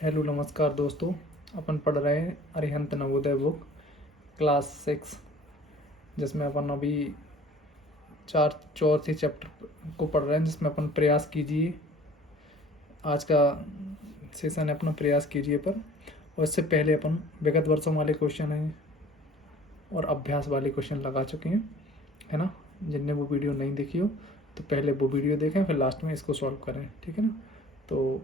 Hello नमस्कार दोस्तों। अपन पढ़ रहे हैं अरिहंत नवोदय बुक क्लास 6, जिसमें अपन अभी चौथी चैप्टर को पढ़ रहे हैं, जिसमें अपन प्रयास कीजिए। आज का सेशन है अपना प्रयास कीजिए पर। और इससे पहले अपन विगत वर्षों वाले क्वेश्चन हैं और अभ्यास वाले क्वेश्चन लगा चुके हैं, है ना। जिनने वो वीडियो नहीं देखी हो तो पहले वो वीडियो देखें, फिर लास्ट में इसको सॉल्व करें, ठीक है ना। तो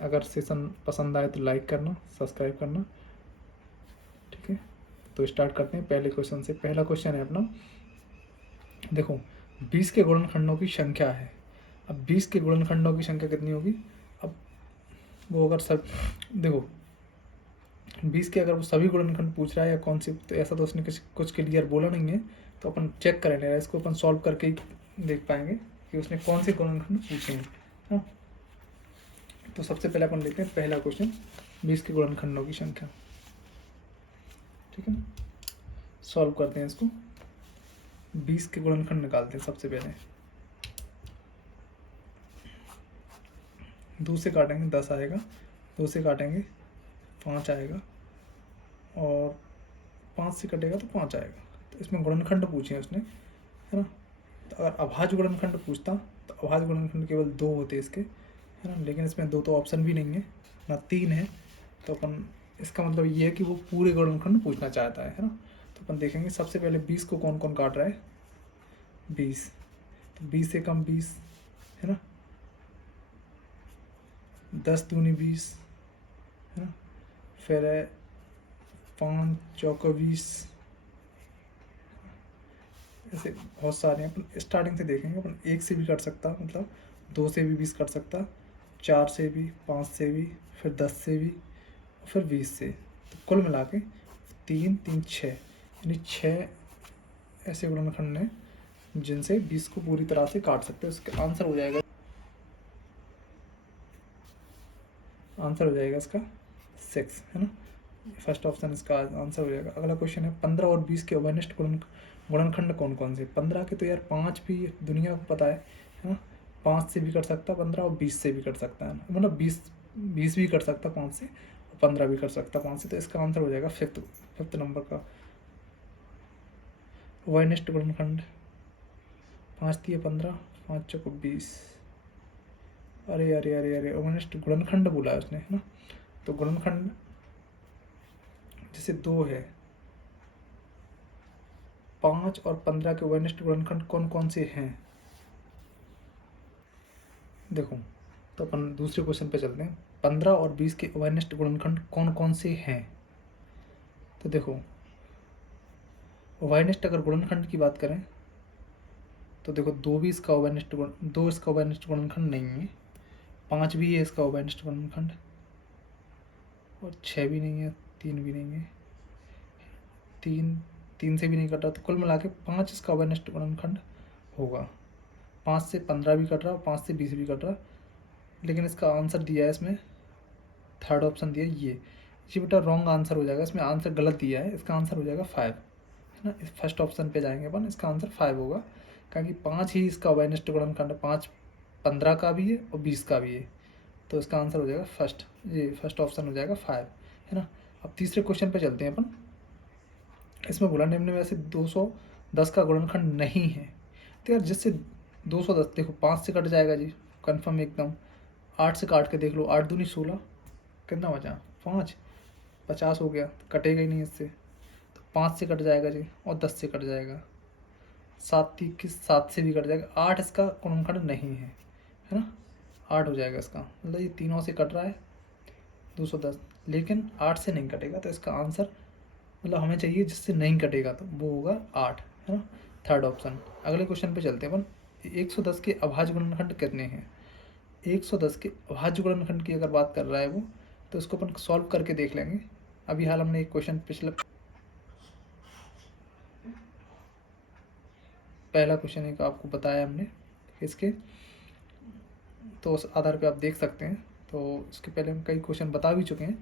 अगर सेशन पसंद आए तो लाइक करना, सब्सक्राइब करना, ठीक है। तो स्टार्ट करते हैं पहले क्वेश्चन से। पहला क्वेश्चन है अपना, देखो 20 के गुणनखंडों की संख्या है। अब 20 के गुणनखंडों की संख्या कितनी होगी। अब वो अगर सब देखो 20 के अगर वो सभी गुणनखंड पूछ रहा है या कौन सी, तो ऐसा तो उसने कुछ क्लियर बोला नहीं है, तो अपन चेक करेंगे, इसको अपन सॉल्व करके ही देख पाएंगे कि उसने कौन से गुणनखंड पूछे हैं, हाँ। तो सबसे पहले अपन लेते हैं पहला क्वेश्चन, 20 के गुणनखंडों की संख्या, ठीक है ना। सॉल्व करते हैं इसको। 20 के गुणनखंड निकालते हैं सबसे पहले। 2 से काटेंगे 10 आएगा, 2 से काटेंगे 5 आएगा, और 5 से कटेगा तो 5 आएगा। तो इसमें गुणनखंड पूछे हैं उसने, है ना। तो अगर अभाज्य गुणनखंड पूछता तो अभाज्य गुणनखंड केवल 2 होते इसके, है ना। लेकिन इसमें 2 तो ऑप्शन भी नहीं है ना, 3 है। तो अपन इसका मतलब ये है कि वो पूरे गुणनखंड पूछना चाहता है ना। तो अपन देखेंगे सबसे पहले 20 को कौन कौन काट रहा है। 20, तो 20 से कम 20, है ना। 10 दूनी 20, है ना। फिर है 5 चौका 20, ऐसे बहुत सारे हैं। अपन स्टार्टिंग से देखेंगे। अपन 1 से भी कट सकता, मतलब 2 से भी 20 कट सकता, 4 से भी, 5 से भी, फिर 10 से भी, फिर 20 से। तो कुल मिला के 3 3 6, यानी 6 ऐसे गुणनखंड हैं जिनसे 20 को पूरी तरह से काट सकते हैं। उसका आंसर हो जाएगा, इसका 6, है ना। फर्स्ट ऑप्शन इसका आंसर हो जाएगा। अगला क्वेश्चन है, 15 और 20 के उभयनिष्ठ गुणनखंड कौन कौन से। 15 के तो यार 5 भी दुनिया को पता है ना। 5 से भी कट सकता 15, और 20 से भी कट सकता है, मतलब 20 भी कट सकता 5 से, और 15 भी कट सकता 5 से। तो इसका आंसर हो जाएगा फिफ्थ नंबर का उभयनिष्ठ गुणनखंड। 5 दिए 15, 5 चौको 20। अरे अरे अरे अरे, उभयनिष्ठ गुणनखंड बोला है उसने, है ना। तो गुणनखंड जैसे 2 है, 5 और 15 के उभयनिष्ठ गुणनखंड कौन कौन से हैं। देखो, तो अपन दूसरे क्वेश्चन पे चलते हैं। 15 और 20 के उभयनिष्ठ गुणनखंड कौन कौन से हैं। तो देखो, उभयनिष्ठ अगर गुणनखंड की बात करें तो देखो 2 भी इसका उभयनिष्ठ 2 इसका उभयनिष्ठ गुणनखंड नहीं है, 5 भी है इसका उभयनिष्ठ गुणनखंड, और 6 भी नहीं है, 3 भी नहीं है, 3 से भी नहीं कट रहा। तो कुल मिला के 5 इसका उभयनिष्ठ गुणनखंड होगा। 5 से 15 भी कट रहा, 5 से 20 भी कट रहा। लेकिन इसका आंसर दिया है इसमें, थर्ड ऑप्शन दिया है ये बेटा रॉन्ग आंसर हो जाएगा। इसमें आंसर गलत दिया है, इसका आंसर हो जाएगा 5, है ना। इस फर्स्ट ऑप्शन पे जाएंगे अपन, इसका आंसर 5 होगा, क्योंकि 5 ही इसका उभयनिष्ठ गुणनखंड, 5 15 का भी है और 20 का भी है। तो इसका आंसर हो जाएगा फर्स्ट ऑप्शन हो जाएगा 5, है ना। अब तीसरे क्वेश्चन पे चलते हैं अपन। इसमें बोला निम्न में से 210 का गुणनखंड नहीं है। तो यार जिससे 210, देखो 5 से कट जाएगा जी, कन्फर्म एकदम। 8 से काट के देख लो, 8 दूनी 16, कितना बचा 5, 50 हो गया, तो कटेगा ही नहीं इससे। तो 5 से कट जाएगा जी, और 10 से कट जाएगा, 7 से भी कट जाएगा। 8 इसका गुणनखंड नहीं है ना। 8 हो जाएगा इसका, मतलब ये तीनों से कट रहा है 210, लेकिन 8 से नहीं कटेगा। तो इसका आंसर मतलब हमें चाहिए जिससे नहीं कटेगा, तो वो होगा 8, है ना, थर्ड ऑप्शन। अगले क्वेश्चन पे चलते हैं अपन। 110 के अभाज्य गुणनखंड कितने हैं। 110 के अभाज्य गुणनखंड की अगर बात कर रहा है वो, तो इसको अपन सॉल्व करके देख लेंगे। अभी हाल हमने एक क्वेश्चन पिछला पहला क्वेश्चन एक आपको बताया हमने इसके, तो उस आधार पे आप देख सकते हैं। तो इसके पहले हम कई क्वेश्चन बता भी चुके हैं,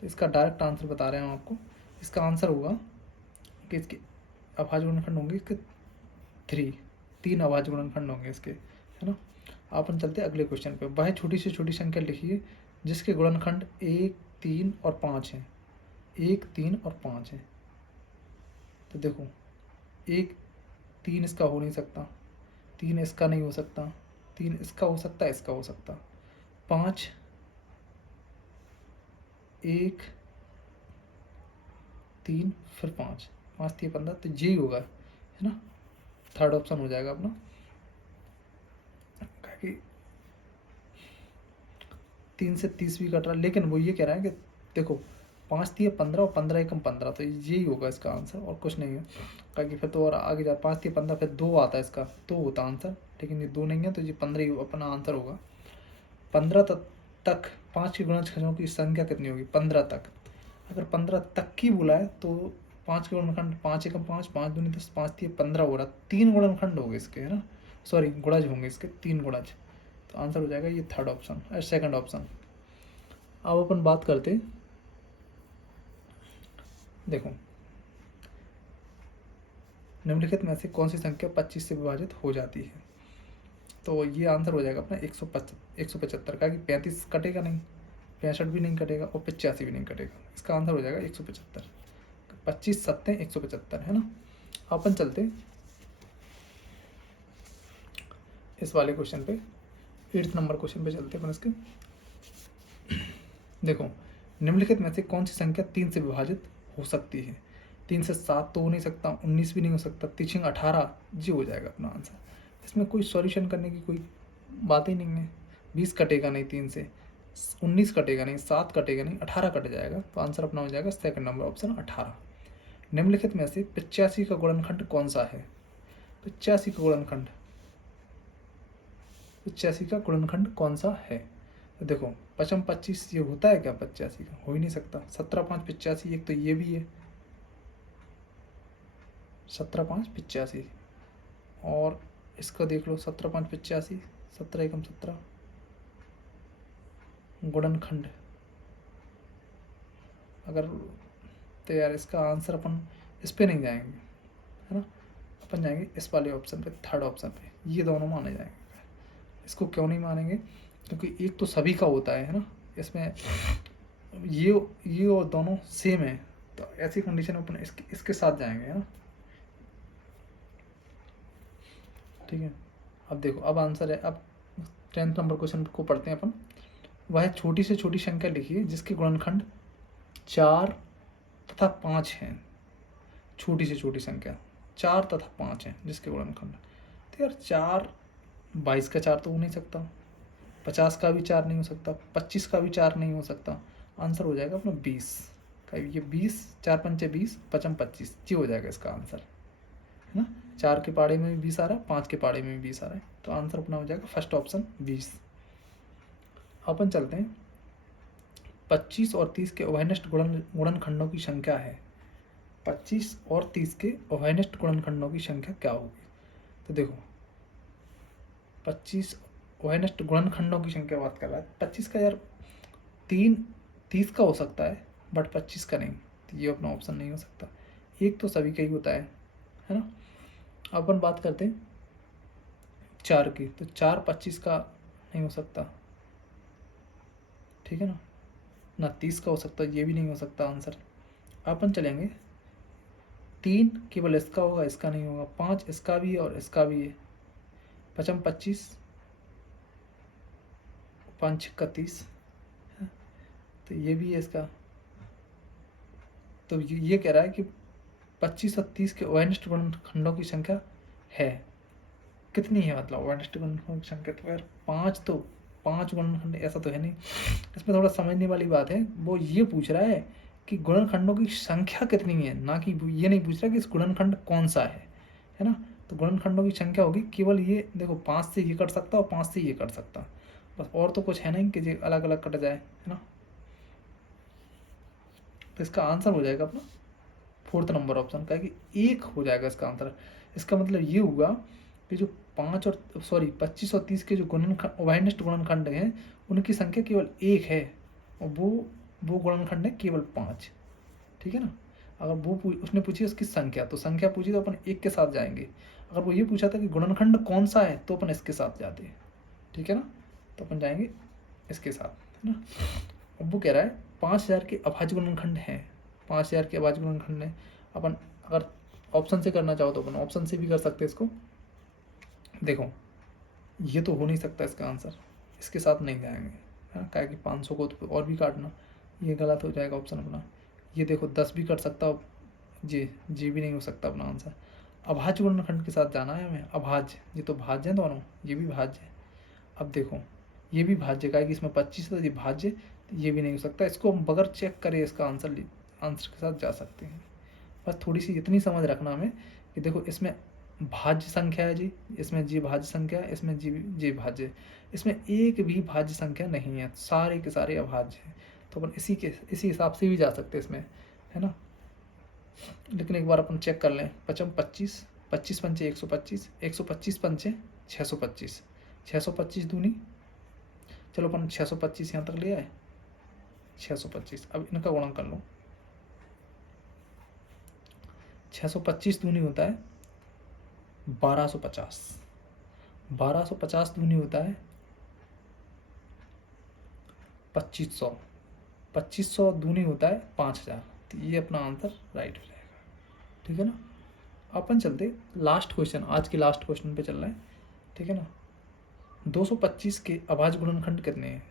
तो इसका डायरेक्ट आंसर बता रहे हैं हम आपको। इसका आंसर होगा कि इसके अभाज्य गुणनखंड होंगे इसके 3 अभाज्य गुणनखंड होंगे इसके, है ना। अपन चलते हैं अगले क्वेश्चन पे। वह छोटी से छोटी संख्या लिखिए जिसके गुणनखंड 1, 3 और 5 हैं। 1, 3 और 5 हैं। तो देखो 1, 3 इसका हो नहीं सकता, 3 इसका नहीं हो सकता, 3 इसका हो सकता है, इसका हो सकता, 5, 1, 3 फिर 5, 5 3 15, तो यही होगा, है ना। थर्ड ऑप्शन हो जाएगा अपना, कि 3 से 30 भी कट रहा है, लेकिन वो ये कह रहा है कि देखो 5 3 15 और 15 एकम 15, तो यही होगा इसका आंसर और कुछ नहीं है। ताकि फिर तो और आगे जा 5 3 15 फिर 2 आता है, इसका 2 होता आंसर, लेकिन ये 2 नहीं है, तो ये 15 ही अपना आंसर होगा। 15 तक 5 के गुणनखंडों की संख्या कितनी होगी? 15 तक। अगर 15 तक की बोला है तो 5 के गुणनखंड 5 एकम 5, 5 दूनी 10, 5 3 15 हो रहा, 3 गुणनखंड होंगे इसके, है ना, सॉरी गुणज होंगे इसके, 3 गुणज। तो आंसर हो जाएगा ये थर्ड ऑप्शन, सेकंड ऑप्शन। अब अपन बात करते, देखो निम्नलिखित में से कौन सी संख्या 25 से विभाजित हो जाती है? तो ये आंसर हो जाएगा अपना 175 का, कि 35 कटेगा नहीं, 65 भी नहीं कटेगा और 85 भी नहीं कटेगा। इसका आंसर हो जाएगा 175। 25 सत्ते 175, है ना। अपन चलते इस वाले क्वेश्चन पे, 8th नंबर क्वेश्चन पे चलते अपन इसके। देखो निम्नलिखित में से कौन सी संख्या 3 से विभाजित हो सकती है? 3 से 7 तो हो नहीं सकता, 19 भी नहीं हो सकता, 3 18 जी हो जाएगा अपना आंसर। इसमें कोई सॉल्यूशन करने की कोई बात ही नहीं है। 20 कटेगा नहीं 3 से, 19 कटेगा नहीं, 7 कटेगा नहीं, 18 कट जाएगा। तो आंसर अपना हो जाएगा सेकंड नंबर ऑप्शन 18। निम्नलिखित में से 85 का गुणनखंड कौन सा है? 85 का गुणनखंड, 85 का गुणनखंड कौन सा है? तो देखो 55 25 ये होता है क्या? 85 का हो ही नहीं सकता। 17 5 85, एक तो ये भी है 17 5 85, और इसको देख लो 17 5 85, 17 एकम 17 गुणनखंड। अगर तो यार इसका आंसर अपन इस पे नहीं जाएंगे, है ना, अपन जाएंगे इस वाले ऑप्शन पे, थर्ड ऑप्शन पे। ये दोनों माने जाएंगे। इसको क्यों नहीं मानेंगे? क्योंकि एक तो सभी का होता है ना, इसमें ये और दोनों सेम है, तो ऐसी कंडीशन में अपन इसके साथ जाएंगे, है ना। ठीक है, अब देखो अब आंसर है। अब 10th नंबर क्वेश्चन को पढ़ते हैं अपन। वह छोटी से छोटी संख्या लिखिए जिसके गुणनखंड 4 तथा 5 हैं। छोटी से छोटी संख्या 4 तथा 5 है जिसके गुणनखंड। तो यार 4 22 का 4 तो हो नहीं सकता, 50 का भी 4 नहीं हो सकता, 25 का भी 4 नहीं हो सकता। आंसर हो जाएगा अपना 20 का। ये 20 4 पंचे 20 पचम 25 जी हो जाएगा इसका आंसर, है ना। 4 के पाड़े में भी 20 आ रहा है, 5 के पाड़े में भी 20 आ रहा है, तो आंसर अपना हो जाएगा फर्स्ट ऑप्शन 20। अपन चलते हैं 25 और 30 के उभयनिष्ठ गुणनखंडों की संख्या है। 25 और 30 के उभयनिष्ठ गुणनखंडों की संख्या क्या होगी? तो देखो 25 उभयनिष्ठ गुणनखंडों की संख्या बात कर रहा है। 25 का यार 30 का हो सकता है, बट 25 का नहीं, तो ये अपना ऑप्शन नहीं हो सकता। एक तो सभी का ही होता है ना। अपन बात करते हैं 4 की, तो 4 25 का नहीं हो सकता, ठीक है ना 30 का हो सकता, ये भी नहीं हो सकता आंसर। अपन चलेंगे 3 केवल इसका होगा, इसका नहीं होगा। 5 इसका भी है और इसका भी है। पचम 25, 5 छक्का 30, तो ये भी है इसका। तो ये कह रहा है कि 25 और 30 के उभयनिष्ठ गुणनखंडों की संख्या है। कितनी है मतलब उभयनिष्ठ गुणनखंडों की संख्या? तो यार 5, तो 5 गुणनखंड ऐसा तो है नहीं। इसमें थोड़ा समझने वाली बात है, वो ये पूछ रहा है कि गुणनखंडों की संख्या कितनी है, ना कि ये नहीं पूछ रहा कि इस गुणनखंड कौन सा है ना। तो गुणनखंडों की संख्या होगी केवल ये, देखो 5 से ये कट सकता और 5 से ये कट सकता, बस, और तो कुछ है नहीं कि ये अलग अलग कट जाए, है ना। तो इसका आंसर हो जाएगा अपना 4th नंबर ऑप्शन का, कि 1 हो जाएगा इसका आंसर। इसका मतलब ये हुआ कि जो 25 और 30 के जो उभयनिष्ठ गुणनखंड हैं उनकी संख्या केवल 1 है, और वो गुणनखंड है केवल 5, ठीक है ना। अगर उसने पूछी उसकी संख्या, तो संख्या पूछी तो अपन 1 के साथ जाएंगे। अगर वो ये पूछा था कि गुणनखंड कौन सा है, तो अपन इसके साथ जाते हैं, ठीक है ना। तो अपन जाएंगे इसके साथ, है ना। अब वो कह रहा है 5000 के अभाज्य गुणनखंड हैं, 5000 के अभाज्य गुणनखंड हैं। अपन अगर ऑप्शन से करना चाहो तो अपन ऑप्शन से भी कर सकते हैं इसको। देखो ये तो हो नहीं सकता इसका आंसर, इसके साथ नहीं जाएंगे, है ना, क्या कि 500 को तो और भी काटना, ये गलत हो जाएगा ऑप्शन अपना। ये देखो 10 भी कट सकता, जी भी नहीं हो सकता अपना आंसर। अभाज्य गुणनखंड के साथ जाना है हमें, अभाज्य, ये तो भाज्य हैं दोनों, ये भी भाज्य है। अब देखो ये भी भाज्य का है कि इसमें 25 है, तो ये भाज्य, ये भी नहीं हो सकता। इसको हम बगैर चेक करे इसका आंसर के साथ जा सकते हैं। बस थोड़ी सी इतनी समझ रखना हमें कि देखो इसमें भाज्य संख्या है जी, इसमें जी भाज्य संख्या है, इसमें जी भाज्य है, इसमें एक भी भाज्य संख्या नहीं है, सारे के सारे अभाज्य हैं। तो अपन इसी हिसाब से भी जा सकते हैं इसमें, है ना। लेकिन एक बार अपन चेक कर लें। 25 25 पंचे 125, 125 पंचे 625, 625 दूनी, चलो अपन 625 यहाँ तक ले आए, 625। अब इनका गुणन कर लो, 625 दूनी होता है 1250, 1250 दूनी होता है 2500, 2500 दूनी होता है 5000। तो ये अपना आंसर राइट हो जाएगा, ठीक है ना। अपन चलते लास्ट क्वेश्चन, आज के लास्ट क्वेश्चन पे चल रहे हैं, ठीक है ना। 225 के अभाज्य गुणनखंड कितने हैं,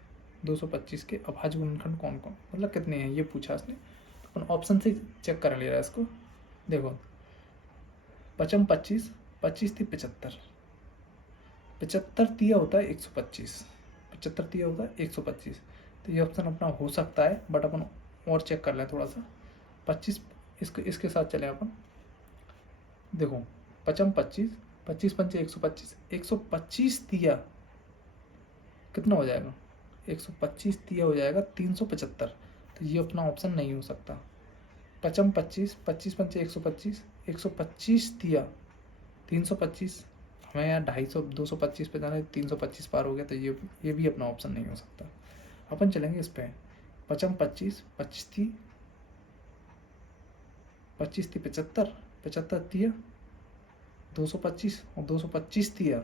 225 के अभाज्य गुणनखंड कौन कौन, मतलब कितने हैं ये पूछा इसने। तो अपन ऑप्शन से चेक कर ले रहा है इसको। देखो 55 25, 25 थी 75, 75 तिया होता है 125, 75 तिया होता है 125। तो ये ऑप्शन अपना हो सकता है, बट अपन और चेक कर लें थोड़ा सा। 25 इसके साथ चले अपन। देखो 55 25, 25 पंचे 125, 125 तिया कितना हो जाएगा, 125 तिया हो जाएगा 375। तो ये अपना ऑप्शन नहीं हो सकता। 55 25, 25 पंचे 125, 125 तिया 325, हमें यहाँ 250 225 पे जाना है, 325 पार हो गया, तो ये भी अपना ऑप्शन नहीं हो सकता। अपन चलेंगे इस पे। 55 25, 25 थी 75, 75 तिया 225, और 225 तिया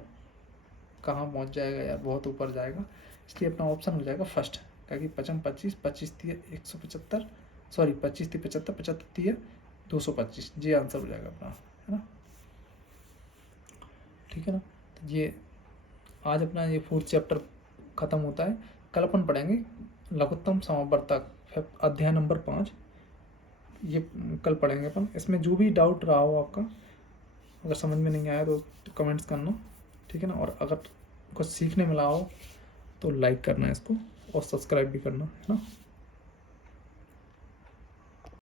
कहाँ पहुँच जाएगा यार, बहुत ऊपर जाएगा, इसलिए अपना ऑप्शन हो जाएगा फर्स्ट। क्योंकि 55 25, 25 तिया 175, सॉरी 25 थी 75, 75 तिया 225, ये आंसर हो जाएगा अपना, है ना, ठीक है ना। तो ये आज अपना ये 4th चैप्टर ख़त्म होता है। कल अपन पढ़ेंगे लघुत्तम समवर्तक अध्याय नंबर 5, ये कल पढ़ेंगे अपन। इसमें जो भी डाउट रहा हो आपका, अगर समझ में नहीं आया तो कमेंट्स करना, ठीक है ना। और अगर कुछ सीखने मिला हो तो लाइक करना इसको, और सब्सक्राइब भी करना, है ना।